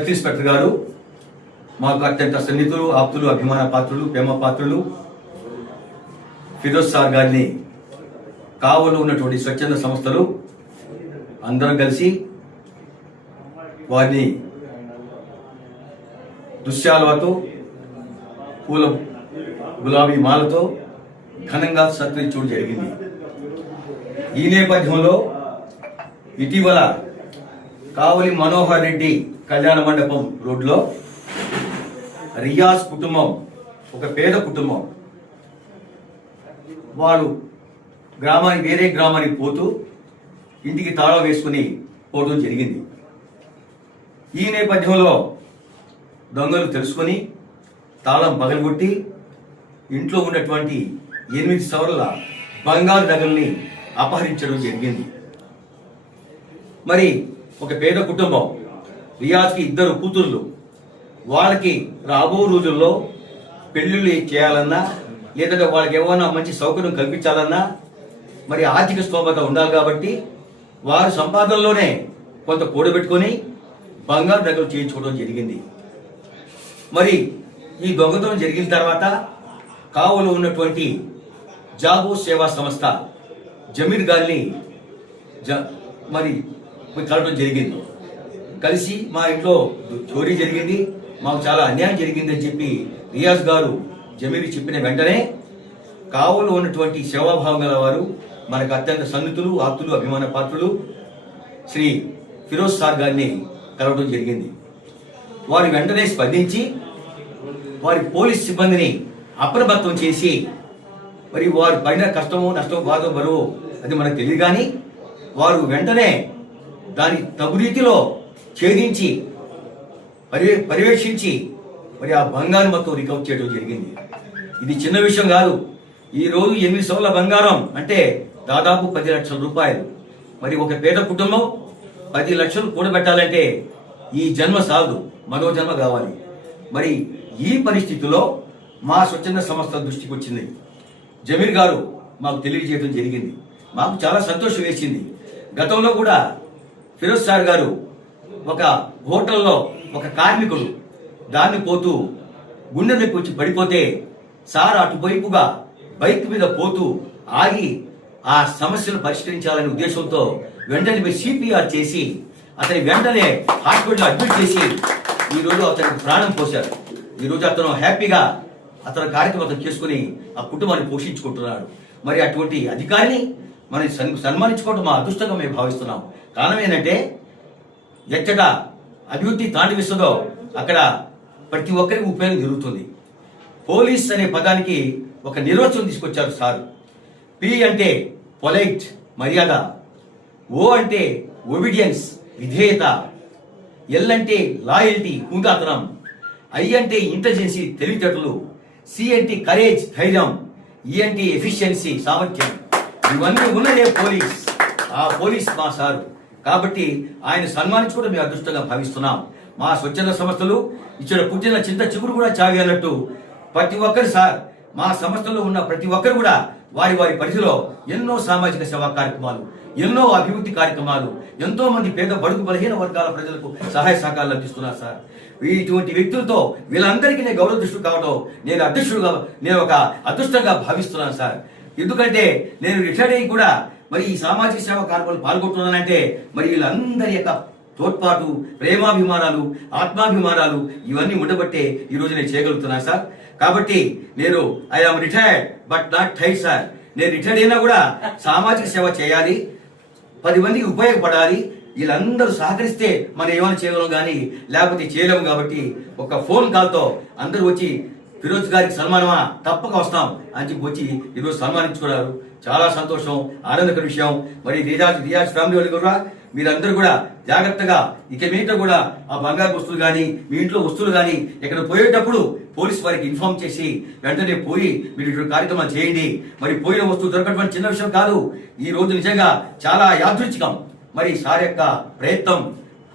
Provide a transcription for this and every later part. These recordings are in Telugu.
సర్కిల్ ఇన్స్పెక్టర్ గారు మాకు అత్యంత సన్నిహితులు ఆప్తులు అభిమాన పాత్రులు ప్రేమ పాత్రులు. ఫిరోజ్ సార్ గారిని కావలో ఉన్నటువంటి స్వచ్ఛంద సంస్థలు అందరం కలిసి వారిని దుశ్యాలతో పూల గులాబీ మాలతో ఘనంగా సత్కరించడం జరిగింది. ఈ నేపథ్యంలో ఇటీవల కావలి మనోహర్ రెడ్డి కళ్యాణ మండపం రోడ్లో రియాజ్ కుటుంబం ఒక పేద కుటుంబం. వారు గ్రామానికి వేరే గ్రామానికి పోతూ ఇంటికి తాళం వేసుకుని పోవడం జరిగింది. ఈ నేపథ్యంలో దొంగలు తెలుసుకొని తాళం పగలగొట్టి ఇంట్లో ఉన్నటువంటి ఎనిమిది సవర్ల బంగారు నగల్ని అపహరించడం జరిగింది. మరి ఒక పేద కుటుంబం రియాజ్కి ఇద్దరు కూతుర్లు. వాళ్ళకి రాబో రోజుల్లో పెళ్ళిళ్ళు చేయాలన్నా లేదంటే వాళ్ళకి ఏమైనా మంచి సౌకర్యం కల్పించాలన్నా మరి ఆర్థిక స్తోమత ఉండాలి కాబట్టి వారి సంపాదనలోనే కొంత కూడబెట్టుకొని బంగారు నగలు చేయించుకోవడం జరిగింది. మరి ఈ దొంగతనం జరిగిన తర్వాత కావులో ఉన్నటువంటి జాబో సేవా సంస్థ జమీర్ గారిని జ మరి కలవడం జరిగింది. కలిసి మా ఇంట్లో చోరీ జరిగింది మాకు చాలా అన్యాయం జరిగిందని చెప్పి రియాజ్ గారు జమీర్ చెప్పిన వెంటనే కావులు ఉన్నటువంటి సేవాభావం గల వారు మనకు అత్యంత సన్నితులు ఆప్తులు అభిమాన పాత్రులు శ్రీ ఫిరోజ్ సార్ గారిని కలవడం జరిగింది. వారు వెంటనే స్పందించి వారి పోలీస్ సిబ్బందిని అప్రమత్తం చేసి మరి వారు పడిన కష్టమో నష్టం బాధో బరువు అది మనకు తెలియదు కానీ వారు వెంటనే దాని తగు రీతిలో ఛేదించి పర్యవే పర్యవేక్షించి మరి ఆ బంగారం మొత్తం రికవర్ చేయడం జరిగింది. ఇది చిన్న విషయం కాదు. ఈ రోజు ఎనిమిది సోల బంగారం అంటే దాదాపు పది లక్షల రూపాయలు. మరి ఒక పేద కుటుంబం పది లక్షలు కూడబెట్టాలంటే ఈ జన్మ సాగు మరో జన్మ కావాలి. మరి ఈ పరిస్థితిలో మా స్వచ్ఛంద సంస్థ దృష్టికి వచ్చింది. జమీర్ గారు మాకు తెలియజేయడం జరిగింది. మాకు చాలా సంతోషం వేసింది. గతంలో కూడా ఫిరోజ్ సార్ గారు ఒక హోటల్లో ఒక కార్మికుడు దాన్ని పోతూ గుండె నొప్పి వచ్చి పడిపోతే సార్ అటువైపుగా బైక్ మీద పోతూ ఆగి ఆ సమస్యను పరిష్కరించాలనే ఉద్దేశంతో వెంటనే మీరు సిపిఆర్ చేసి అతని వెంటనే హాస్పిటల్ అడ్మిట్ చేసి ఈ రోజు అతనికి ప్రాణం పోశారు. ఈ రోజు అతను హ్యాపీగా అతని కార్యక్రమం అతను చేసుకుని ఆ కుటుంబాన్ని పోషించుకుంటున్నాడు. మరి అటువంటి అధికారిని మనం సన్- సన్మానించుకోవడం మా అదృష్టంగా మేము భావిస్తున్నాం. కారణం ఏంటంటే ఎక్కడ అభివృద్ధి తాండవిస్తుందో అక్కడ ప్రతి ఒక్కరికి ఉపయోగం జరుగుతుంది. పోలీస్ అనే పదానికి ఒక నిర్వచనం తీసుకొచ్చారు సార్. పి అంటే పొలైట్ మర్యాద. ఓ అంటే ఒబిడియన్స్ విధేయత. ఎల్ అంటే లాయల్టీ హుందాతనం. ఐ అంటే ఇంటెలిజెన్సీ తెలివితేటలు. సి అంటే కరేజ్ ధైర్యం. ఈ అంటే ఎఫిషియన్సీ సామర్థ్యం. ఇవన్నీ ఉన్నదే పోలీస్. ఆ పోలీస్ మా సారు. కాబట్టి ఆయన సన్మానించుకోవడం మేము అదృష్టంగా భావిస్తున్నాం. మా స్వచ్ఛంద సంస్థలు ఇచ్చిన పుట్టిన చింత చిగురు కూడా చావేయాలట్టు ప్రతి ఒక్కరు సార్ మా సంస్థలో ఉన్న ప్రతి ఒక్కరు కూడా వారి వారి పరిధిలో ఎన్నో సామాజిక సేవా కార్యక్రమాలు ఎన్నో అభివృద్ధి కార్యక్రమాలు ఎంతో మంది పేద బడుగు బలహీన వర్గాల ప్రజలకు సహాయ సహకారాలు అందిస్తున్నారు సార్. ఇటువంటి వ్యక్తులతో వీళ్ళందరికీ నేను గౌరవ దృష్టి కావడం నేను అధ్యక్షుడుగా నేను ఒక అదృష్టంగా భావిస్తున్నాను సార్. ఎందుకంటే నేను రిటైర్ అయ్యి కూడా మరి ఈ సామాజిక సేవ కార్యక్రమాలు పాల్గొంటున్నానంటే మరి వీళ్ళందరి యొక్క తోడ్పాటు ప్రేమాభిమానాలు ఆత్మాభిమానాలు ఇవన్నీ ఉండబట్టే ఈ రోజు నేను చేయగలుగుతున్నాను సార్. కాబట్టి నేను I am retired but not tired sir నేను రిటైర్డ్ అయినా కూడా సామాజిక సేవ చేయాలి పది మందికి ఉపయోగపడాలి వీళ్ళందరూ సహకరిస్తే మనం ఏమైనా చేయగలం కానీ లేకపోతే చేయలేము కాబట్టి ఒక ఫోన్ కాల్తో అందరూ వచ్చి ఫిరోజ్ గారికి సన్మానమా? తప్పక వస్తాం అని చెప్పి వచ్చి ఈరోజు సన్మానించుకున్నారు. చాలా సంతోషం ఆనందకర విషయం. మరి రియాజ్ రియాజ్ ఫ్యామిలీ వాళ్ళు కూడా మీరందరూ కూడా జాగ్రత్తగా ఇక మీట కూడా ఆ బంగారు వస్తువులు కానీ మీ ఇంట్లో వస్తువులు కానీ ఇక్కడ పోయేటప్పుడు పోలీస్ వారికి ఇన్ఫార్మ్ చేసి వెంటనే పోయి మీరు ఇటువంటి కార్యక్రమాలు చేయండి. మరి పోయిన వస్తువు దొరకడం చిన్న విషయం కాదు. ఈ రోజు నిజంగా చాలా యాదృచ్ఛికం. మరి సార్ యొక్క ప్రయత్నం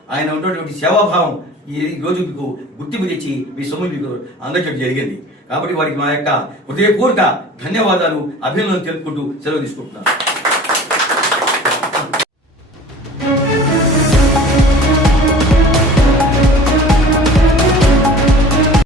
ఆయన ఉన్నటువంటి సేవాభావం ఈ రోజు మీకు గుర్తింపు తెచ్చి మీ సొమ్ము మీకు అందజేయడం జరిగింది. కాబట్టి వారికి మా యొక్క హృదయపూర్వక ధన్యవాదాలు అభినందనలు తెలుపుకుంటూ సెలవు తీసుకుంటున్నాను.